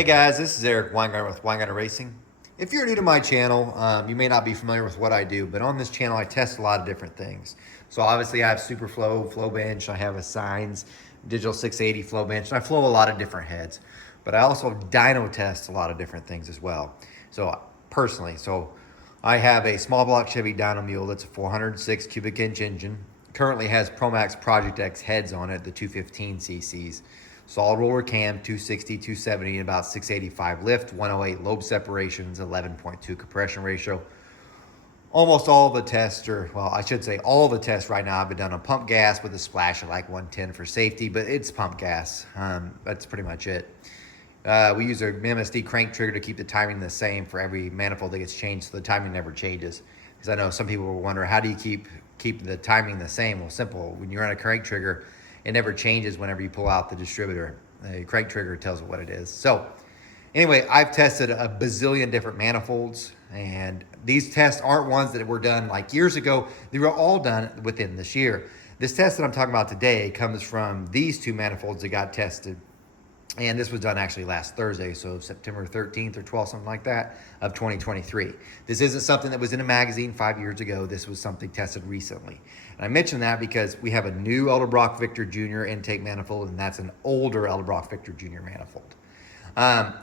Hey guys, this is Eric Weingarten with Weingarten Racing. If you're new to my channel, you may not be familiar with what I do, but on this channel I test a lot of different things. So obviously I have Superflow, Flow Bench, I have a Signs, Digital 680 Flow Bench, and I flow a lot of different heads. But I also dyno test a lot of different things as well. So personally, I have a small block Chevy dyno mule that's a 406 cubic inch engine. Currently has Promax Project X heads on it, the 215 cc's. Solid roller cam, 260, 270, and about 685 lift, 108 lobe separations, 11.2 compression ratio. Almost all the tests I should say all the tests right now have been done on pump gas with a splash of like 110 for safety, but it's pump gas. That's pretty much it. We use a MSD crank trigger to keep the timing the same for every manifold that gets changed, so the timing never changes. Because I know some people will wonder, how do you keep the timing the same? Well, simple. When you're on a crank trigger, it never changes whenever you pull out the distributor. The crank trigger tells it what it is. So anyway, I've tested a bazillion different manifolds, and these tests aren't ones that were done like years ago. They were all done within this year. This test that I'm talking about today comes from these two manifolds that got tested. And this was done actually last Thursday, so September 13th or 12th, something like that, of 2023. This isn't something that was in a magazine 5 years ago. This was something tested recently. And I mention that because we have a new Eldelbrock Victor Jr. intake manifold, and that's an older Eldelbrock Victor Jr. manifold.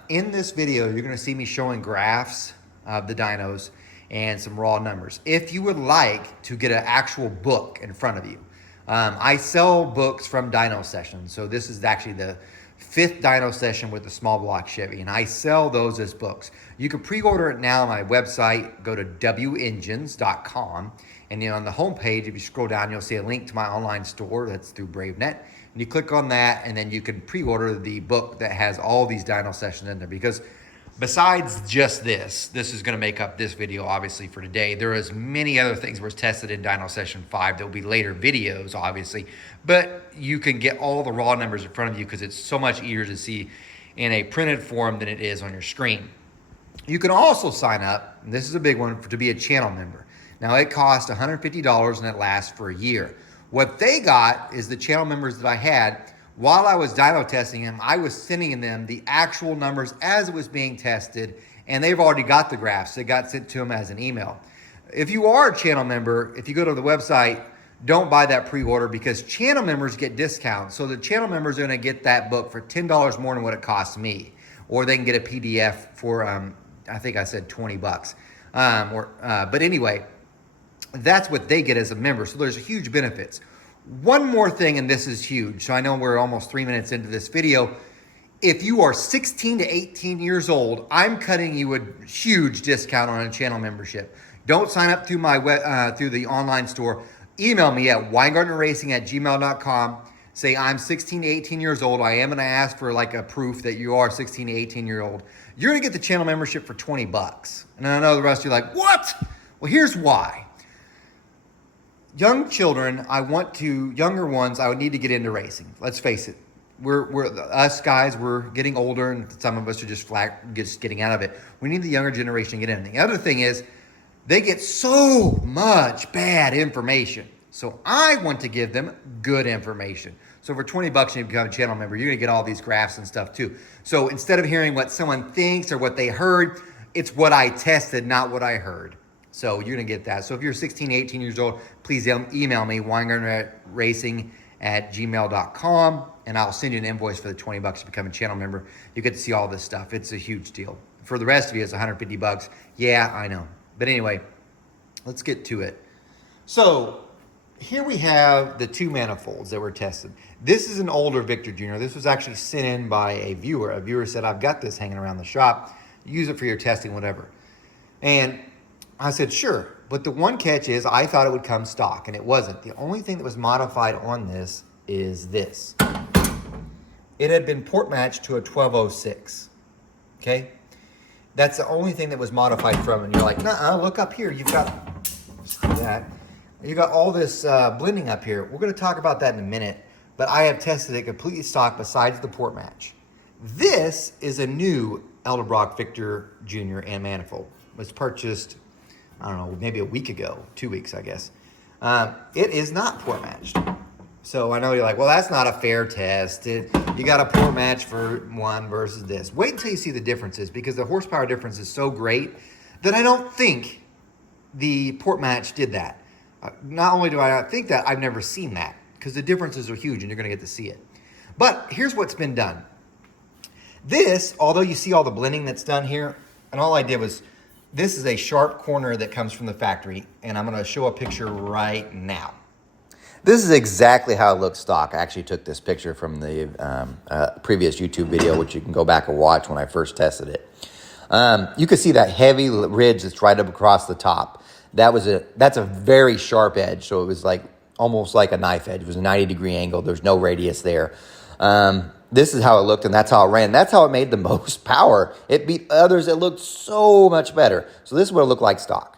In this video, you're going to see me showing graphs of the dynos and some raw numbers. If you would like to get an actual book in front of you, I sell books from dyno sessions. So this is actually the 5th dyno session with the small block Chevy, and I sell those as books. You can pre-order it now on my website. Go to wengines.com, and then on the homepage, if you scroll down, you'll see a link to my online store. That's through BraveNet, and you click on that, and then you can pre-order the book that has all these dyno sessions in there. Because besides just this is going to make up this video, obviously, for today. There is many other things were tested in Dyno Session 5. There will be later videos, obviously. But you can get all the raw numbers in front of you because it's so much easier to see in a printed form than it is on your screen. You can also sign up, and this is a big one, to be a channel member. Now, it costs $150, and it lasts for a year. What they got is the channel members that I had. While I was dyno testing them, I was sending them the actual numbers as it was being tested, and they've already got the graphs. They got sent to them as an email. If you are a channel member, if you go to the website, don't buy that pre-order because channel members get discounts. So the channel members are going to get that book for $10 more than what it costs me, or they can get a PDF for I think I said 20 bucks. But anyway, that's what they get as a member. So there's huge benefits. One more thing, and this is huge. So I know we're almost 3 minutes into this video. If you are 16 to 18 years old, I'm cutting you a huge discount on a channel membership. Don't sign up through my through the online store. Email me at weingartenracing@gmail.com. Say I'm 16 to 18 years old. I am going to ask for like a proof that you are 16 to 18 year old. You're going to get the channel membership for 20 bucks. And I know the rest of you are like, what? Well, here's why. Young children, younger ones, I would need to get into racing. Let's face it. Us guys, we're getting older, and some of us are just getting out of it. We need the younger generation to get in. The other thing is, they get so much bad information. So I want to give them good information. So for 20 bucks, you become a channel member, you're gonna get all these graphs and stuff too. So instead of hearing what someone thinks or what they heard, it's what I tested, not what I heard. So you're gonna get that. So if you're 16, 18 years old, please email me, weingartenracing@gmail.com, and I'll send you an invoice for the 20 bucks to become a channel member. You get to see all this stuff. It's a huge deal. For the rest of you, it's 150 bucks. Yeah, I know. But anyway, let's get to it. So here we have the two manifolds that were tested. This is an older Victor Jr. This was actually sent in by a viewer. A viewer said, I've got this hanging around the shop. Use it for your testing, whatever. And I said, sure. But the one catch is I thought it would come stock, and it wasn't. The only thing that was modified on this is this. It had been port matched to a 1206. Okay? That's the only thing that was modified from it. And you're like, nuh-uh, look up here. You've got that. You got all this blending up here. We're going to talk about that in a minute. But I have tested it completely stock besides the port match. This is a new Eldelbrock Victor Jr. and manifold. It was purchased, I don't know, maybe a week ago, 2 weeks, I guess. It is not port matched. So I know you're like, well, that's not a fair test. you got a port match for one versus this. Wait until you see the differences, because the horsepower difference is so great that I don't think the port match did that. Not only do I not think that, I've never seen that, because the differences are huge and you're going to get to see it. But here's what's been done. This, although you see all the blending that's done here, and all I did was, this is a sharp corner that comes from the factory, and I'm going to show a picture right now. This is exactly how it looks stock. I actually took this picture from the previous YouTube video, which you can go back and watch when I first tested it. You can see that heavy ridge that's right up across the top. That's a very sharp edge, so it was like almost like a knife edge. It was a 90-degree angle. There's no radius there. This is how it looked, and that's how it ran. That's how it made the most power. It beat others that looked so much better. So this is what it looked like stock.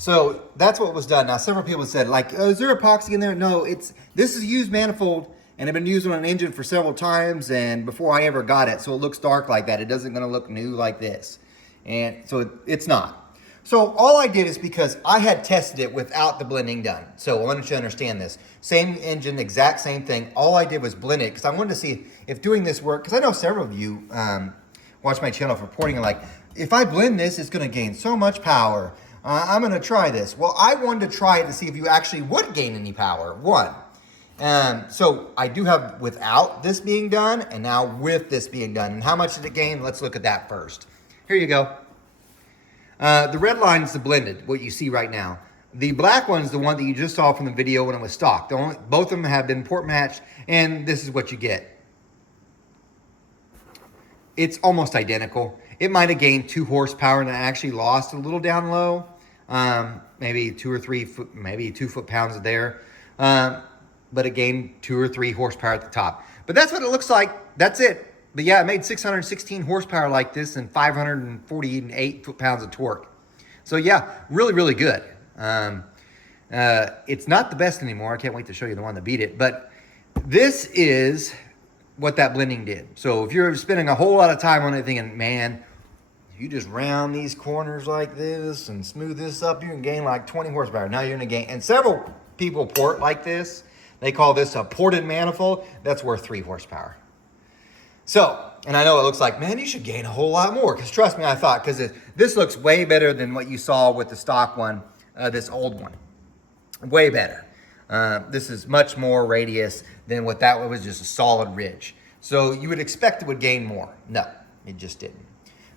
So that's what was done. Now, several people said, like, oh, is there epoxy in there? No, this is a used manifold, and it's been used on an engine for several times, and before I ever got it, so it looks dark like that. It doesn't gonna look new like this. And so it's not. So all I did is because I had tested it without the blending done. So I wanted you to understand this. Same engine, exact same thing. All I did was blend it because I wanted to see if doing this worked, because I know several of you watch my channel for reporting and like, if I blend this, it's gonna gain so much power. I'm going to try this. Well, I wanted to try it to see if you actually would gain any power, one. So I do have without this being done and now with this being done. And how much did it gain? Let's look at that first. Here you go. The red line is the blended, what you see right now. The black one is the one that you just saw from the video when it was stock. Both of them have been port matched, and this is what you get. It's almost identical. It might have gained 2 horsepower and it actually lost a little down low. Maybe 2 or 3 foot, maybe 2 foot-pounds there. But it gained 2 or 3 horsepower at the top. But that's what it looks like. That's it. But yeah, it made 616 horsepower like this and 548 foot-pounds of torque. So yeah, really, really good. It's not the best anymore. I can't wait to show you the one that beat it. But this is what that blending did. So if you're spending a whole lot of time on it thinking, man, you just round these corners like this and smooth this up, you can gain like 20 horsepower. Now you're gonna gain, and several people port like this. They call this a ported manifold. That's worth 3 horsepower. So, and I know it looks like, man, you should gain a whole lot more. Because trust me, I thought, because this looks way better than what you saw with the stock one, this old one. Way better. This is much more radius than what that was, just a solid ridge. So you would expect it would gain more. No, it just didn't.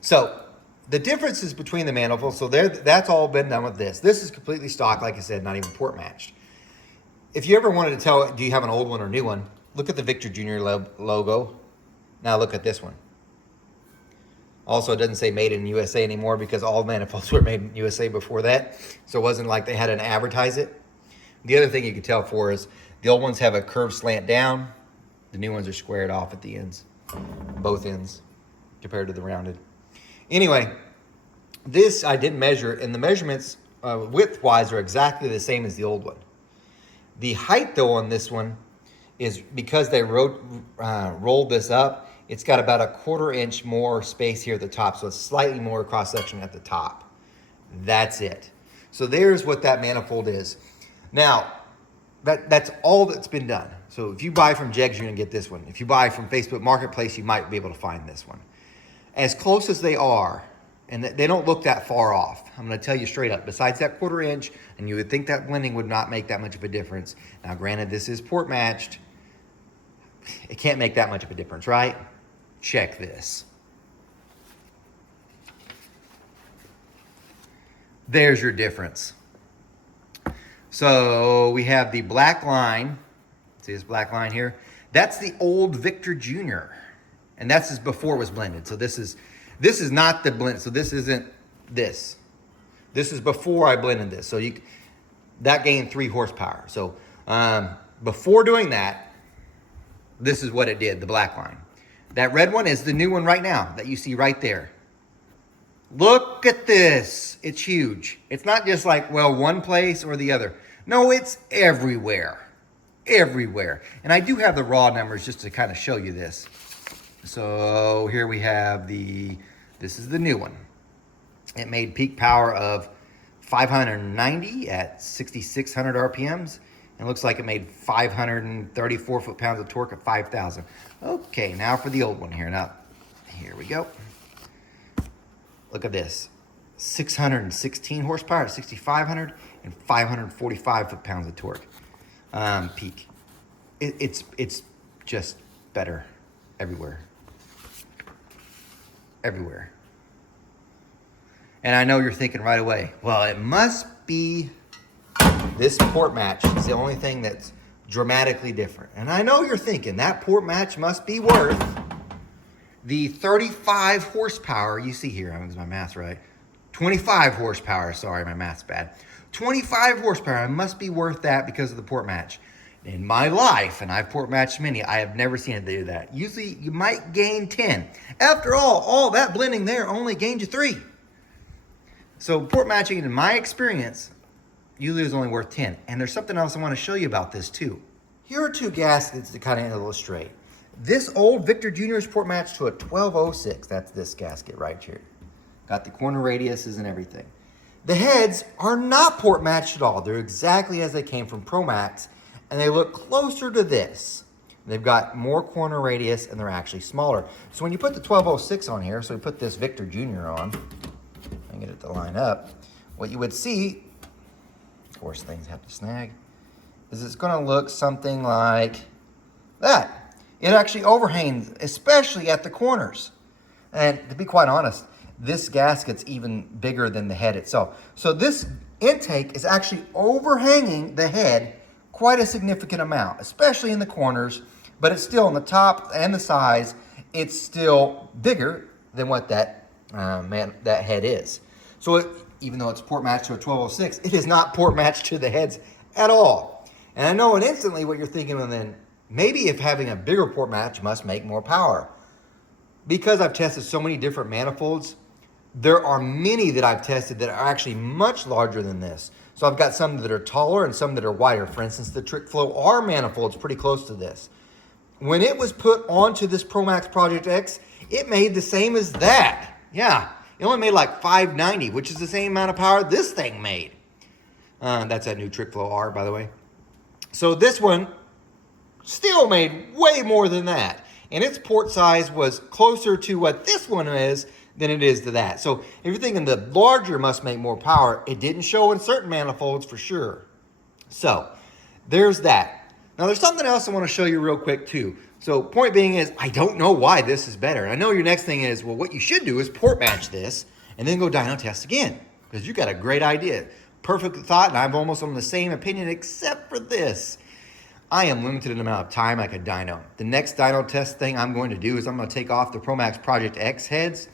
So the differences between the manifolds, so that's all been done with this. This is completely stock, like I said, not even port matched. If you ever wanted to tell, do you have an old one or new one? Look at the Victor Jr. logo. Now look at this one. Also, it doesn't say made in USA anymore because all manifolds were made in USA before that. So it wasn't like they had to advertise it. The other thing you can tell for is the old ones have a curved slant down. The new ones are squared off at the ends, both ends, compared to the rounded. Anyway, this I did measure, and the measurements width-wise are exactly the same as the old one. The height, though, on this one is because they rolled this up, it's got about a 1/4 inch more space here at the top, so it's slightly more cross-section at the top. That's it. So there's what that manifold is. Now, that's all that's been done. So if you buy from Jegs, you're gonna get this one. If you buy from Facebook Marketplace, you might be able to find this one. As close as they are, and they don't look that far off, I'm gonna tell you straight up, besides that 1/4 inch, and you would think that blending would not make that much of a difference. Now, granted, this is port matched. It can't make that much of a difference, right? Check this. There's your difference. So we have the black line. See this black line here? That's the old Victor Jr. And that's before it was blended. So this is not the blend. So this isn't this. This is before I blended this. So that gained 3 horsepower. So Before doing that, this is what it did, the black line. That red one is the new one right now that you see right there. Look at this. It's huge. It's not just like, well, one place or the other. No, it's everywhere. Everywhere. And I do have the raw numbers just to kind of show you this. So here we have this is the new one. It made peak power of 590 at 6,600 RPMs. And it looks like it made 534 foot-pounds of torque at 5,000. Okay, now for the old one here. Now, here we go. Look at this. 616 horsepower at 6,500 and 545 foot-pounds of torque. Peak. It's just better everywhere. Everywhere. And I know you're thinking right away, well, it must be this port match. It's the only thing that's dramatically different. And I know you're thinking that port match must be worth the 35 horsepower you see here. I'm gonna get my math right. 25 horsepower. Sorry, my math's bad. 25 horsepower. It must be worth that because of the port match. In my life, and I've port matched many, I have never seen it do that. Usually you might gain 10. After all that blending there only gained you 3. So port matching, in my experience, usually is only worth 10. And there's something else I want to show you about this too. Here are 2 gaskets to kind of illustrate. This old Victor Jr. is port matched to a 1206. That's this gasket right here. Got the corner radiuses and everything. The heads are not port matched at all. They're exactly as they came from ProMax, and they look closer to this. They've got more corner radius, and they're actually smaller. So when you put the 1206 on here, so we put this Victor Jr. on, and get it to line up, what you would see, of course things have to snag, is it's gonna look something like that. It actually overhangs, especially at the corners. And to be quite honest, this gasket's even bigger than the head itself. So this intake is actually overhanging the head quite a significant amount, especially in the corners, but it's still on the top and the sides, it's still bigger than what that head is. So even though it's port matched to a 1206, it is not port matched to the heads at all. And I know instantly what you're thinking, well, then maybe if having a bigger port match must make more power. Because I've tested so many different manifolds, there are many that I've tested that are actually much larger than this. So I've got some that are taller and some that are wider. For instance, the TrickFlow R manifold is pretty close to this. When it was put onto this ProMax Project X, it made the same as that. Yeah, it only made like 590, which is the same amount of power this thing made. That's that new TrickFlow R, by the way. So this one still made way more than that. And its port size was closer to what this one is than it is to that. So if you're thinking the larger must make more power, it didn't show in certain manifolds for sure. So there's that. Now there's something else I want to show you real quick too. So point being is, I don't know why this is better. I know your next thing is, well, what you should do is port match this and then go dyno test again, because you got a great idea. Perfect thought, and I'm almost on the same opinion except for this. I am limited in the amount of time I could dyno. The next dyno test thing I'm going to do is I'm going to take off the ProMax Project X heads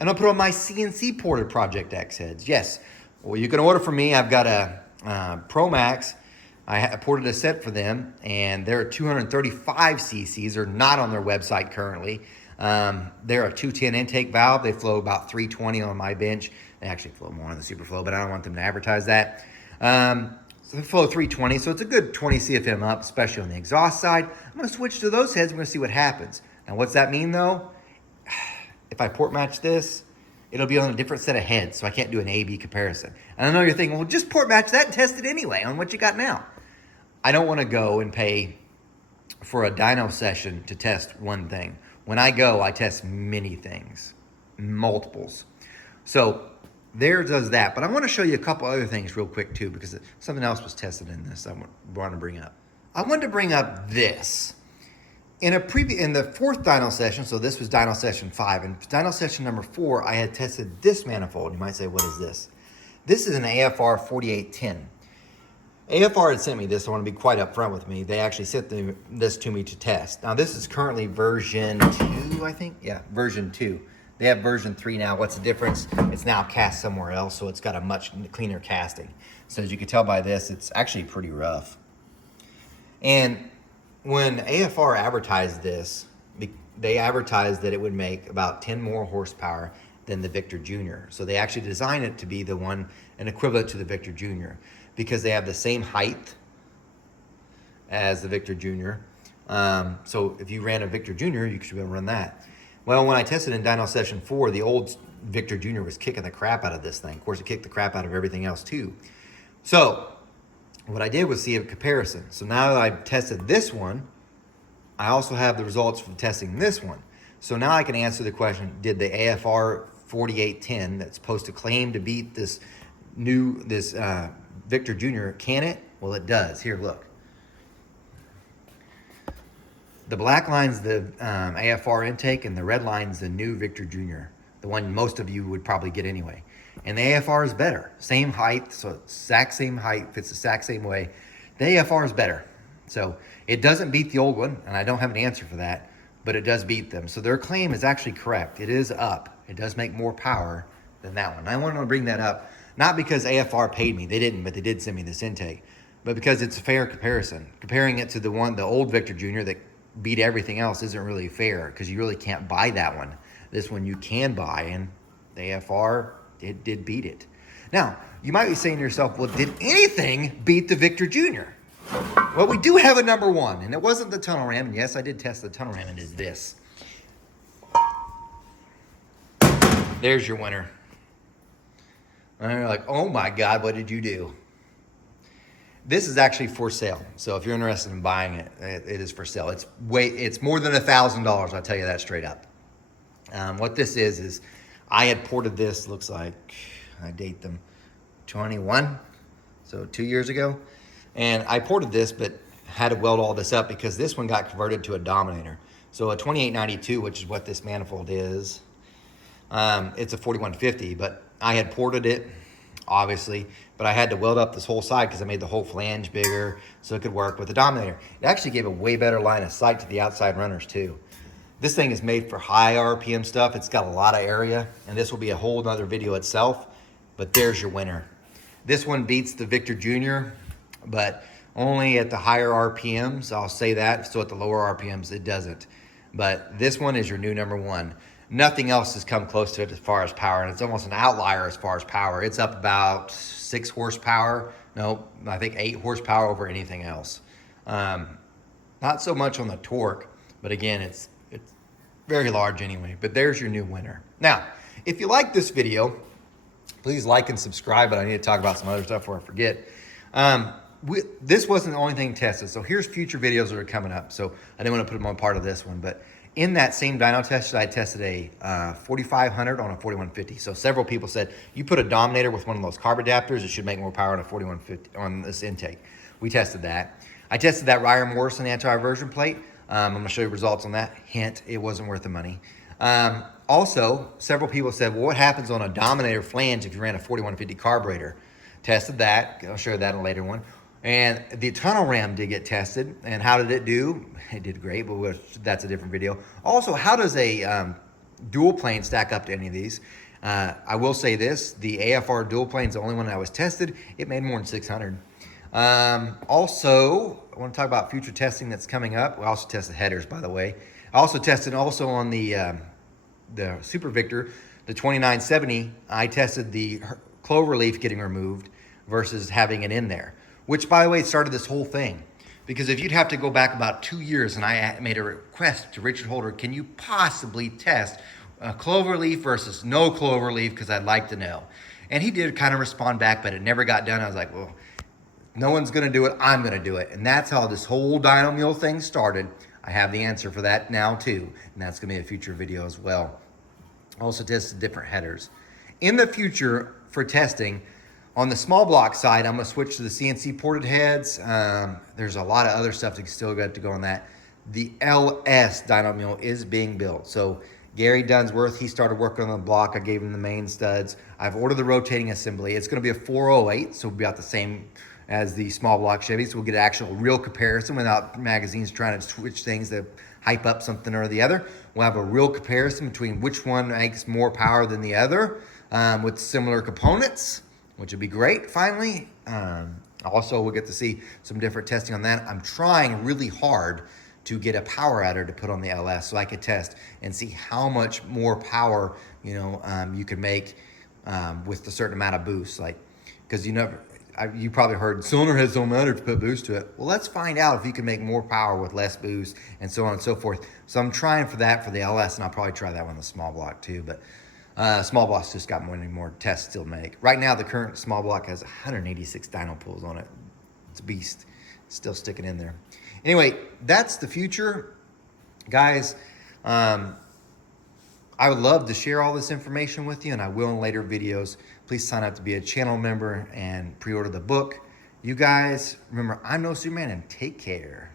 and I'll put on my CNC ported Project X heads. Yes, well, you can order from me. I've got a ProMax. I ported a set for them, and they're 235 cc's. They're not on their website currently. They're a 210 intake valve. They flow about 320 on my bench. They actually flow more on the Superflow, but I don't want them to advertise that. So they flow 320, so it's a good 20 CFM up, especially on the exhaust side. I'm going to switch to those heads. I'm going to see what happens. Now, what's that mean, though? If I port match this, it'll be on a different set of heads, so I can't do an A-B comparison. And I know you're thinking, well, just port match that and test it anyway on what you got now. I don't want to go and pay for a dyno session to test one thing. When I go, I test many things, multiples. So there does that. But I want to show you a couple other things real quick too, because something else was tested in this I want to bring up. I wanted to bring up this. In the fourth dyno session, so this was dyno session 5, and dyno session number 4, I had tested this manifold. You might say, what is this? This is an AFR 4810. AFR had sent me this. I want to be quite upfront with me. They actually sent this to me to test. Now this is currently version 2, I think. Yeah, version 2. They have version 3 now. What's the difference? It's now cast somewhere else, so it's got a much cleaner casting. So as you can tell by this, it's actually pretty rough. And when AFR advertised this, they advertised that it would make about 10 more horsepower than the Victor Jr. So they actually designed it to be the one, an equivalent to the Victor Jr. because they have the same height as the Victor Jr. So if you ran a Victor Jr., you should be able to run that. Well, when I tested in Dyno Session 4, the old Victor Jr. was kicking the crap out of this thing. Of course, it kicked the crap out of everything else too. So what I did was see a comparison. So now that I've tested this one, I also have the results from testing this one. So now I can answer the question, did the AFR 4810 that's supposed to claim to beat this Victor Jr., can it? Well, it does. Here, look. The black line's the AFR intake, and the red line's the new Victor Jr., the one most of you would probably get anyway. And the AFR is better. Same height, so exact same height, fits the exact same way. The AFR is better. So it doesn't beat the old one, and I don't have an answer for that, but it does beat them. So their claim is actually correct. It is up. It does make more power than that one. I wanted to bring that up, not because AFR paid me. They didn't, but they did send me this intake. But because it's a fair comparison. Comparing it to the old Victor Jr. that beat everything else isn't really fair because you really can't buy that one. This one you can buy, and the AFR, it did beat it. Now, you might be saying to yourself, well, did anything beat the Victor Jr.? Well, we do have a number one, and it wasn't the tunnel ram. And yes, I did test the tunnel ram, and it is this. There's your winner. And you're like, oh my God, what did you do? This is actually for sale. So if you're interested in buying it, it is for sale. It's more than $1,000. I'll tell you that straight up. What this is I had ported this, looks like, I date them 21, so 2 years ago. And I ported this, but had to weld all this up because this one got converted to a Dominator. So a 2892, which is what this manifold is, it's a 4150, but I had ported it, obviously, but I had to weld up this whole side because I made the whole flange bigger so it could work with the Dominator. It actually gave a way better line of sight to the outside runners too. This thing is made for high RPM stuff. It's got a lot of area, and this will be a whole nother video itself, but there's your winner. This one beats the Victor Jr., but only at the higher RPMs, I'll say that. So at the lower RPMs, it doesn't. But this one is your new number one. Nothing else has come close to it as far as power, and it's almost an outlier as far as power. It's up about 6 horsepower. No, I think 8 horsepower over anything else. Not so much on the torque, but again, it's very large anyway. But there's your new winner. Now, if you like this video, please like and subscribe, but I need to talk about some other stuff before I forget. This wasn't the only thing tested, so here's future videos that are coming up. So I didn't want to put them on part of this one, but in that same dyno test, I tested a 4500 on a 4150. So several people said, you put a Dominator with one of those carb adapters, it should make more power on a 4150 on this intake. We tested that. I tested that Ryer Morrison anti-reversion plate. I'm going to show you results on that. Hint, it wasn't worth the money. Also, several people said, well, what happens on a Dominator flange if you ran a 4150 carburetor? Tested that. I'll show you that in a later one. And the tunnel ram did get tested. And how did it do? It did great, but that's a different video. Also, how does a dual plane stack up to any of these? I will say this, the AFR dual plane is the only one that was tested. It made more than 600. Also, I want to talk about future testing that's coming up. We also tested headers, by the way. I also tested on the Super Victor, the 2970, I tested the clover leaf getting removed versus having it in there, which, by the way, started this whole thing. Because if you'd have to go back about 2 years, and I made a request to Richard Holder, can you possibly test a clover leaf versus no clover leaf, because I'd like to know. And he did kind of respond back, but it never got done. I was like, well, no one's going to do it. I'm going to do it. And that's how this whole dyno mule thing started. I have the answer for that now, too. And that's going to be a future video as well. Also tested different headers. In the future, for testing, on the small block side, I'm going to switch to the CNC ported heads. There's a lot of other stuff that still got to go on that. The LS dyno mule is being built. So Gary Dunsworth, he started working on the block. I gave him the main studs. I've ordered the rotating assembly. It's going to be a 408, so it'll be about the same as the small block Chevy. So we'll get an actual real comparison without magazines trying to switch things to hype up something or the other. We'll have a real comparison between which one makes more power than the other with similar components, which would be great, finally. Also, we'll get to see some different testing on that. I'm trying really hard to get a power adder to put on the LS so I could test and see how much more power, you can make with a certain amount of boost. Like, because you probably heard cylinder heads don't matter to put boost to it. Well, let's find out if you can make more power with less boost and so on and so forth. So I'm trying for that for the LS, and I'll probably try that one on the small block too. But small block's just got many more tests still to make. Right now, the current small block has 186 dyno pulls on it. It's a beast. It's still sticking in there. Anyway, that's the future, guys. I would love to share all this information with you, and I will in later videos. Please sign up to be a channel member and pre-order the book. You guys, remember, I'm no Superman, and take care.